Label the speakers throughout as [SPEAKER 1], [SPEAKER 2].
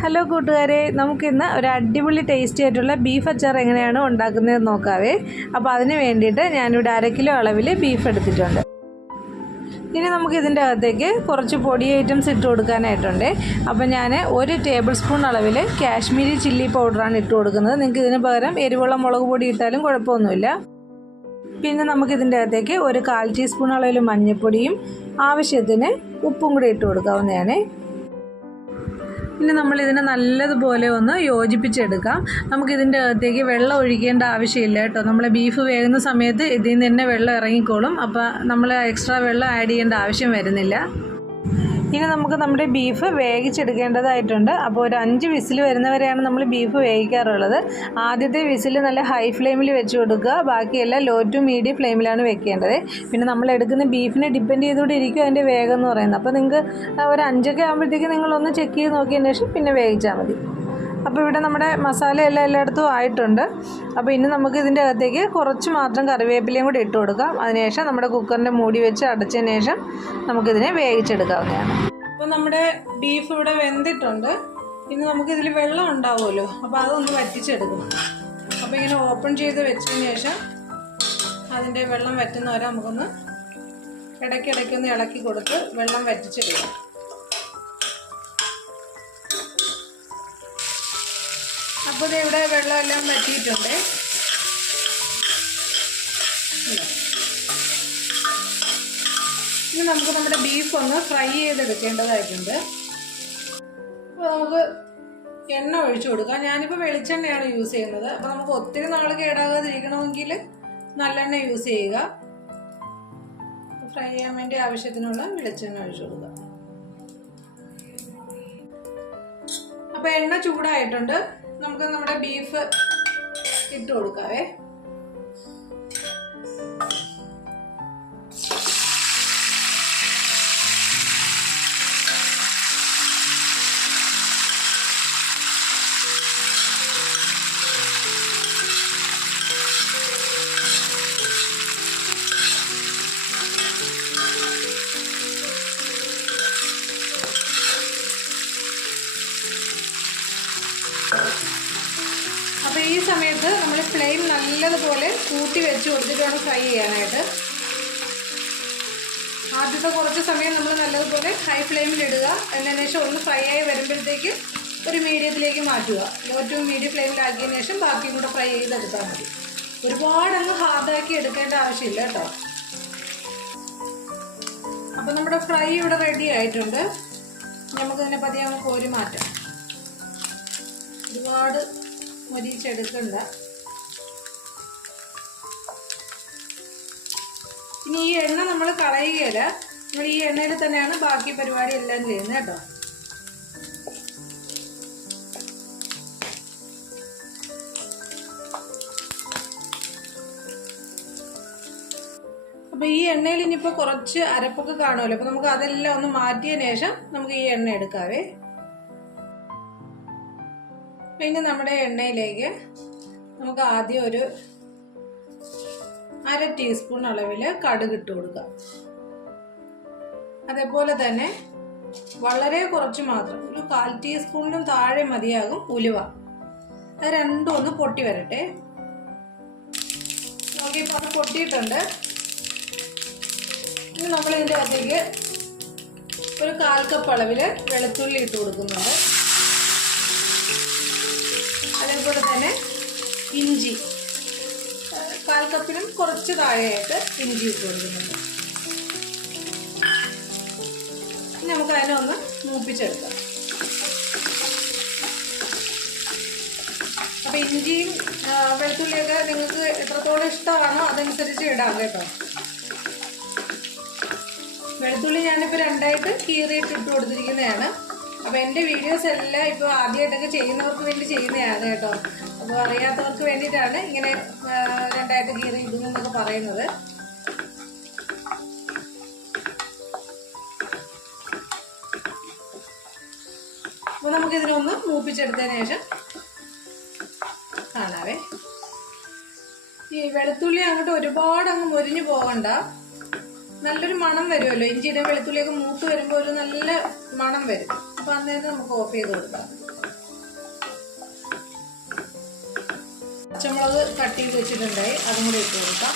[SPEAKER 1] Hello കൂട്ടുകാരെ. നമുക്കിന്ന് ഒരു അടിപൊളി ടേസ്റ്റി ആയിട്ടുള്ള ബീഫ് അച്ചാർ എങ്ങനെയാണ് ഉണ്ടാക്കുന്നത് നോക്കാവേ. അപ്പോൾ അതിന് വേണ്ടിയിട്ട് ഞാനിവിടെ അര കിലോ അളവിൽ ബീഫ് എടുത്തിട്ടുണ്ട്. ഇനി നമുക്ക് ഇതിന്റെ അകത്തേക്ക് കുറച്ച് പൊടി ഐറ്റംസ് ഇട്ട് കൊടുക്കാനായിട്ടുണ്ട്. അപ്പോൾ ഞാൻ ഒരു ടേബിൾ സ്പൂൺ അളവിൽ കാശ്മീരി ചില്ലി പൗഡറാണ് ഇട്ട് കൊടുക്കുന്നത്. നിങ്ങൾക്ക് ഇതിന് പകരം എരിവുള്ള മുളക് പൊടി ഇട്ടാലും കുഴപ്പമൊന്നുമില്ല. പിന്നെ നമുക്ക് ഇതിന്റെ അകത്തേക്ക് ഒരു കാൽ ടീസ്പൂൺ അളവിൽ മഞ്ഞൾപ്പൊടിയും ആവശ്യത്തിന് ഉപ്പും കൂടി ഇട്ട് കൊടുക്കാവുന്നതാണ്. ഇനി നമ്മൾ ഇതിനെ നല്ലതുപോലെ ഒന്ന് യോജിപ്പിച്ചെടുക്കാം. നമുക്ക് ഇതിന്റെ അകത്തേക്ക് വെള്ളം ഒഴിക്കേണ്ട ആവശ്യമില്ല കേട്ടോ. നമ്മൾ ബീഫ് വേകുന്ന സമയത്ത് ഇതിൽ നിന്ന് തന്നെ വെള്ളം ഇറങ്ങിക്കോളും. അപ്പോൾ നമ്മൾ എക്സ്ട്രാ വെള്ളം ആഡ് ചെയ്യേണ്ട ആവശ്യം വരുന്നില്ല. ഇനി നമുക്ക് നമ്മുടെ ബീഫ് വേവിച്ചെടുക്കേണ്ടതായിട്ടുണ്ട്. അപ്പോൾ ഒരു അഞ്ച് വിസിൽ വരുന്നവരെയാണ് നമ്മൾ ബീഫ് വേവിക്കാറുള്ളത്. ആദ്യത്തെ വിസിൽ നല്ല ഹൈ ഫ്ലെയിമിൽ വെച്ച് കൊടുക്കുക. ബാക്കിയെല്ലാം ലോ ടു മീഡിയം ഫ്ലെയിമിലാണ് വെക്കേണ്ടത്. പിന്നെ നമ്മൾ എടുക്കുന്ന ബീഫിനെ ഡിപ്പെൻഡ് ചെയ്തുകൊണ്ട് ഇരിക്കും അതിന്റെ വേഗം എന്ന് പറയുന്നത്. അപ്പോൾ നിങ്ങൾക്ക് ഒരു അഞ്ചൊക്കെ ആകുമ്പോഴത്തേക്ക് നിങ്ങളൊന്ന് ചെക്ക് ചെയ്ത് നോക്കിയതിന് ശേഷം പിന്നെ വേവിച്ചാൽ മതി. അപ്പോൾ ഇവിടെ നമ്മുടെ മസാല എല്ലാം എല്ലായിടത്തും ആയിട്ടുണ്ട്. അപ്പോൾ ഇനി നമുക്ക് ഇതിന്റെ അകത്തേക്ക് കുറച്ച് മാത്രം കറിവേപ്പിലയും കൂടി ഇട്ട് കൊടുക്കാം. അതിനുശേഷം നമ്മുടെ കുക്കറിന്റെ മൂടി വെച്ച് അടച്ചതിന് ശേഷം നമുക്കിതിനെ വേവിച്ചെടുക്കാവുന്നതാണ്. അപ്പോൾ നമ്മുടെ ബീഫ് ഇവിടെ വെന്തിട്ടുണ്ട്. ഇനി നമുക്കിതിൽ വെള്ളം ഉണ്ടാവുമല്ലോ. അപ്പോൾ അതൊന്ന് വറ്റിച്ചെടുക്കണം. അപ്പോൾ ഇങ്ങനെ ഓപ്പൺ ചെയ്ത് വെച്ചതിന് ശേഷം അതിന്റെ വെള്ളം വറ്റുന്ന വരെ നമുക്കൊന്ന് ഇടയ്ക്കിടയ്ക്കൊന്ന് ഇളക്കി കൊടുത്ത് വെള്ളം വറ്റിച്ചെടുക്കാം. അപ്പോൾ ഇവിടെ വെള്ളമെല്ലാം വറ്റിയിട്ടുണ്ട്. ഇനി നമുക്ക് നമ്മുടെ ബീഫ് ഒന്ന് ഫ്രൈ ചെയ്തെടുക്കേണ്ടതായിട്ടുണ്ട്. അപ്പോൾ നമുക്ക് എണ്ണ ഒഴിച്ചു കൊടുക്കാം. ഞാനിപ്പോൾ വെളിച്ചെണ്ണയാണ് യൂസ് ചെയ്യുന്നത്. അപ്പോൾ നമുക്ക് ഒത്തിരി നാൾ കേടാകാതിരിക്കണമെങ്കിൽ നല്ലെണ്ണ യൂസ് ചെയ്യുക. ഫ്രൈ ചെയ്യാൻ വേണ്ടി ആവശ്യത്തിനുള്ള വെളിച്ചെണ്ണ ഒഴിച്ചു കൊടുക്കുക. അപ്പോൾ എണ്ണ ചൂടായിട്ടുണ്ട്. നമുക്ക് നമ്മുടെ ബീഫ് ഇട്ട് കൊടുക്കാവേ. ഈ സമയത്ത് നമ്മൾ ഫ്ലെയിം നല്ലതുപോലെ കൂട്ടി വെച്ച് കൊടുത്തിട്ട് വേണം ഫ്രൈ ചെയ്യാനായിട്ട്. ആദ്യത്തെ കുറച്ച് സമയം നമ്മൾ നല്ലതുപോലെ ഹൈ ഫ്ലെയിമിൽ ഇടുക. എന്നതിന് ശേഷം ഒന്ന് ഫ്രൈ ആയി വരുമ്പോഴത്തേക്ക് ഒരു മീഡിയത്തിലേക്ക് മാറ്റുക. ലോ ടു മീഡിയം ഫ്ലെയിമിലാക്കിയതിന് ശേഷം ബാക്കിയും കൂടെ ഫ്രൈ ചെയ്തെടുത്താൽ മതി. ഒരുപാട് അങ്ങ് ഹാർഡാക്കി എടുക്കേണ്ട ആവശ്യമില്ല കേട്ടോ. അപ്പോൾ നമ്മുടെ ഫ്രൈ ഇവിടെ റെഡി ആയിട്ടുണ്ട്. നമുക്കതിനെ പതിയെ കോരി മാറ്റാം. ഒരുപാട് മൊരിച്ചെടുക്കണ്ട ഇനി ഈ എണ്ണ നമ്മൾ കളയുകയില്ല നമ്മൾ ഈ എണ്ണയിൽ തന്നെയാണ് ബാക്കി പരിപാടി എല്ലാം ചെയ്യുന്നത് കേട്ടോ. അപ്പൊ ഈ എണ്ണയിൽ ഇനിയിപ്പോ കുറച്ച് അരപ്പൊക്കെ കാണുമല്ലോ. അപ്പൊ നമുക്ക് അതെല്ലാം ഒന്ന് മാറ്റിയതിനു ശേഷം നമുക്ക് ഈ എണ്ണ എടുക്കാവേ. പിന്നെ നമ്മുടെ എണ്ണയിലേക്ക് നമുക്ക് ആദ്യം ഒരു അര ടീസ്പൂൺ അളവിൽ കടുക് ഇട്ട് കൊടുക്കാം അതേപോലെ തന്നെ വളരെ കുറച്ച് മാത്രം ഒരു കാൽ ടീസ്പൂണിനും താഴെ മതിയാകും ഉലുവ. അത് രണ്ടും ഒന്ന് പൊട്ടി വരട്ടെ. നോക്കിയപ്പോൾ അത് പൊട്ടിയിട്ടുണ്ട്. ഇനി നമ്മൾ ഇതിന്റെ അകത്തേക്ക് ഒരു കാൽ കപ്പ് അളവിൽ വെളുത്തുള്ളി ഇട്ട് കൊടുക്കുന്നുണ്ട്. അതേപോലെ തന്നെ ഇഞ്ചി. കാൽ കപ്പിനും കുറച്ച് താഴെയായിട്ട് ഇഞ്ചി ഇട്ട് കൊടുക്കുന്നുണ്ട്. നമുക്ക് അതിനെ ഒന്ന് മൂപ്പിച്ചെടുക്കാം. അപ്പം ഇഞ്ചിയും വെളുത്തുള്ളിയൊക്കെ നിങ്ങൾക്ക് എത്രത്തോളം ഇഷ്ടമാണോ അതനുസരിച്ച് ഇടാം കേട്ടോ. വെളുത്തുള്ളി ഞാനിപ്പോൾ രണ്ടായിട്ട് കീറിയിട്ട് ഇട്ട് കൊടുത്തിരിക്കുന്നതാണ്. അപ്പോൾ എന്റെ വീഡിയോസ് എല്ലാം ഇപ്പോൾ ആദ്യമായിട്ടൊക്കെ ചെയ്യുന്നവർക്ക് വേണ്ടി ചെയ്യുന്നതാണ് കേട്ടോ. അപ്പോൾ അറിയാത്തവർക്ക് വേണ്ടിയിട്ടാണ് ഇങ്ങനെ രണ്ടായിട്ട് കീറി ഇടുന്നൊക്കെ പറയുന്നത് പറയുന്നത്. നമുക്ക് ഇതിനൊന്ന് മൂപ്പിച്ചെടുത്തതിന് ശേഷം കാണാവേ. ഈ വെളുത്തുള്ളി അങ്ങോട്ട് ഒരുപാട് അങ്ങ് മുരിഞ്ഞു പോകണ്ട നല്ലൊരു മണം വരുമല്ലോ. ഇഞ്ചിയുടെ വെളുത്തുള്ളിയൊക്കെ മൂത്ത് വരുമ്പോൾ ഒരു നല്ല മണം വരും. അപ്പോൾ അന്നേരം നമുക്ക് ഓഫ് ചെയ്ത് കൊടുക്കാം. പച്ചമുളക് കട്ട് ചെയ്ത് വെച്ചിട്ടുണ്ടായി. അതും കൂടി ഇട്ട് കൊടുക്കാം.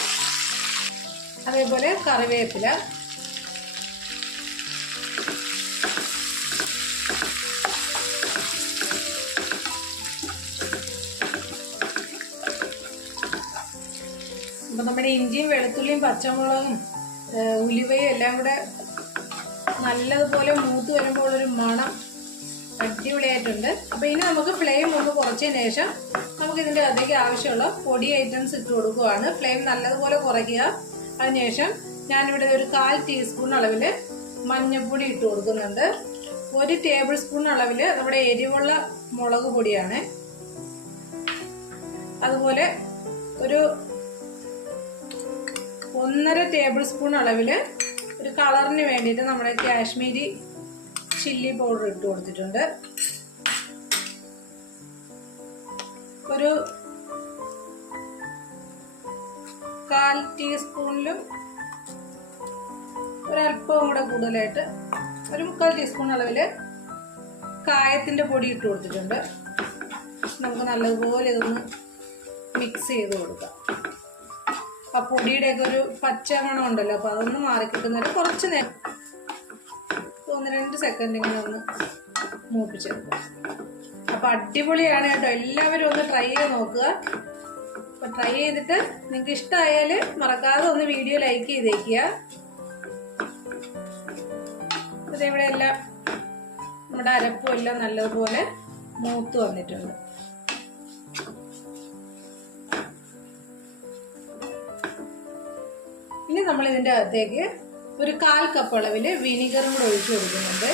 [SPEAKER 1] അതേപോലെ കറിവേപ്പില. അപ്പം നമ്മുടെ ഇഞ്ചിയും വെളുത്തുള്ളിയും പച്ചമുളകും ഉലുവയും എല്ലാം കൂടെ നല്ലതുപോലെ മൂത്ത് വരുമ്പോൾ ഒരു മണം അടിപൊളിയായിട്ടുണ്ട്. അപ്പോൾ ഇനി നമുക്ക് ഫ്ലെയിം ഒന്ന് കുറച്ചതിന് ശേഷം നമുക്ക് ഇതിന്റെ അകത്തേക്ക് ആവശ്യമുള്ള പൊടി ഐറ്റംസ് ഇട്ട് കൊടുക്കുകയാണ് ഫ്ലെയിം നല്ലതുപോലെ കുറയ്ക്കുക. അതിനുശേഷം ഞാനിവിടെ ഒരു കാൽ ടീസ്പൂൺ അളവിൽ മഞ്ഞൾപ്പൊടി ഇട്ട് കൊടുക്കുന്നുണ്ട്. ഒരു ടേബിൾ സ്പൂൺ അളവിൽ നമ്മുടെ എരിവുള്ള മുളക് പൊടിയാണ്. അതുപോലെ ഒരു ഒന്നര ടേബിൾ സ്പൂൺ അളവിൽ ഒരു കളറിന് വേണ്ടിയിട്ട് നമ്മുടെ കാശ്മീരി ചില്ലി പൗഡർ ഇട്ട് കൊടുത്തിട്ടുണ്ട്. ഒരു കാൽ ടീസ്പൂണിലും ഒരല്പവും കൂടെ കൂടുതലായിട്ട് ഒരു മുക്കാൽ ടീസ്പൂൺ അളവിൽ കായത്തിന്റെ പൊടി ഇട്ട് കൊടുത്തിട്ടുണ്ട്. നമുക്ക് നല്ലതുപോലെ ഇതൊന്ന് മിക്സ് ചെയ്ത് കൊടുക്കാം. ആ പൊടിയുടെയൊക്കെ ഒരു പച്ച മണം ഉണ്ടല്ലോ അപ്പോൾ അതൊന്ന് മാറിക്കിട്ടുന്നവരെ കുറച്ച് നേരം ഒന്ന് രണ്ട് സെക്കൻഡ് ഇങ്ങനെ ഒന്ന് മൂപ്പിച്ചെടുക്കുക അപ്പോൾ അടിപൊളിയാണ് കേട്ടോ. എല്ലാവരും ഒന്ന് ട്രൈ ചെയ്ത് നോക്കുക. അപ്പോൾ ട്രൈ ചെയ്തിട്ട് നിങ്ങൾക്ക് ഇഷ്ടമായാൽ മറക്കാതെ ഒന്ന് വീഡിയോ ലൈക്ക് ചെയ്തേക്കുക. അതേപോലെ എല്ലാം നമ്മുടെ അരപ്പും എല്ലാം നല്ലതുപോലെ മൂത്ത് വന്നിട്ടുണ്ട്. ഇനി നമ്മൾ ഇതിന്റെ അകത്തേക്ക് ഒരു കാൽ കപ്പ് അളവിൽ വിനീഗറും കൂടെ ഒഴിച്ചു കൊടുക്കുന്നുണ്ട്.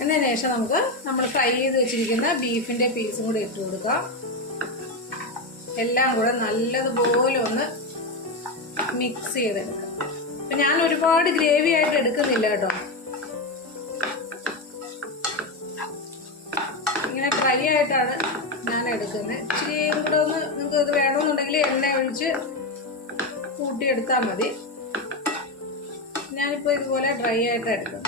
[SPEAKER 1] എന്നതിന് ശേഷം നമുക്ക് നമ്മൾ ഫ്രൈ ചെയ്ത് വെച്ചിരിക്കുന്ന ബീഫിന്റെ പീസും കൂടെ ഇട്ട് കൊടുക്കാം. എല്ലാം കൂടെ നല്ലതുപോലെ ഒന്ന് മിക്സ് ചെയ്തെടുക്കാം. അപ്പം ഞാൻ ഒരുപാട് ഗ്രേവി ആയിട്ട് എടുക്കുന്നില്ല കേട്ടോ. ഡ്രൈ ആയിട്ടാണ് ഞാൻ എടുക്കുന്നത് ഇച്ചിരി കൂടെ ഒന്ന് നിങ്ങൾക്ക് ഇത് വേണമെന്നുണ്ടെങ്കിൽ എണ്ണ ഒഴിച്ച് കൂട്ടിയെടുത്താൽ മതി. ഞാനിപ്പോൾ ഇതുപോലെ ഡ്രൈ ആയിട്ട് എടുക്കും.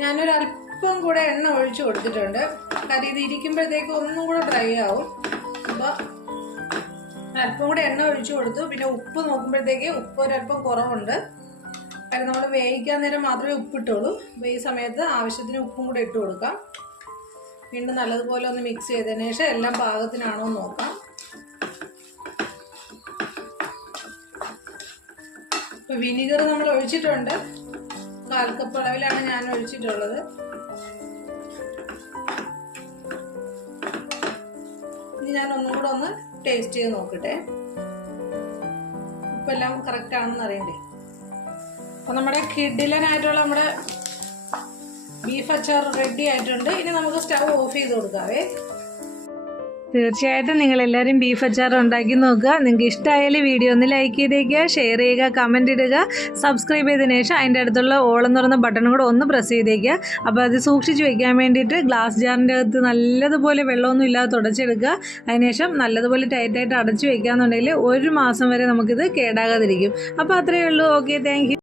[SPEAKER 1] ഞാനൊരു അല്പം കൂടെ എണ്ണ ഒഴിച്ചു കൊടുത്തിട്ടുണ്ട്. കാര്യം ഇത് ഇരിക്കുമ്പോഴത്തേക്ക് ഒന്നും കൂടെ ഡ്രൈ ആവും. അപ്പോൾ അല്പം കൂടെ എണ്ണ ഒഴിച്ചു കൊടുത്തു. പിന്നെ ഉപ്പ് നോക്കുമ്പോഴത്തേക്ക് ഉപ്പ് ഒരല്പം കുറവുണ്ട്. കാരണം നമ്മൾ വേവിക്കാൻ നേരം മാത്രമേ ഉപ്പിട്ടുള്ളൂ അപ്പോൾ ഈ സമയത്ത് ആവശ്യത്തിന് ഉപ്പും കൂടെ ഇട്ട് കൊടുക്കാം. വീണ്ടും നല്ലതുപോലെ ഒന്ന് മിക്സ് ചെയ്തതിന് ശേഷം എല്ലാം പാകത്തിനാണോ എന്ന് നോക്കാം. ഇപ്പോൾ വിനീഗർ നമ്മൾ ഒഴിച്ചിട്ടുണ്ട്. കാൽക്കപ്പ് കപ്പ് അളവിലാണ് ഞാൻ ഒഴിച്ചിട്ടുള്ളത്. ഇനി ഞാൻ ഒന്നുകൂടെ ഒന്ന് ടേസ്റ്റ് ചെയ്ത് നോക്കട്ടെ. ഉപ്പെല്ലാം കറക്റ്റ് ആണെന്ന് അറിയണ്ടേ? അപ്പോൾ നമ്മുടെ കിഡിലനായിട്ടുള്ള നമ്മുടെ ബീഫ് അച്ചാർ റെഡി ആയിട്ടുണ്ട്. ഇനി നമുക്ക് സ്റ്റവ് ഓഫ് ചെയ്ത് കൊടുക്കാവേ. തീർച്ചയായിട്ടും നിങ്ങൾ എല്ലാവരും ബീഫ് അച്ചാർ ഉണ്ടാക്കി നോക്കുക. നിങ്ങൾക്ക് ഇഷ്ടമായാലും വീഡിയോ ഒന്ന് ലൈക്ക് ചെയ്തേക്കുക ഷെയർ ചെയ്യുക കമന്റ് ഇടുക. സബ്സ്ക്രൈബ് ചെയ്തതിന് ശേഷം അതിന്റെ അടുത്തുള്ള ഓളം തുറന്ന ബട്ടണും കൂടെ ഒന്ന് പ്രസ് ചെയ്തേക്കുക. അപ്പോൾ അത് സൂക്ഷിച്ച് വെക്കാൻ വേണ്ടിയിട്ട് ഗ്ലാസ് ജാറിന്റെ അകത്ത് നല്ലതുപോലെ വെള്ളമൊന്നും ഇല്ലാതെ തുടച്ചെടുക്കുക. അതിനുശേഷം നല്ലതുപോലെ ടൈറ്റായിട്ട് അടച്ചു വെക്കുകയെന്നുണ്ടെങ്കിൽ ഒരു മാസം വരെ നമുക്കിത് കേടാകാതിരിക്കും. അപ്പോൾ അത്രയേ ഉള്ളൂ. Okay thank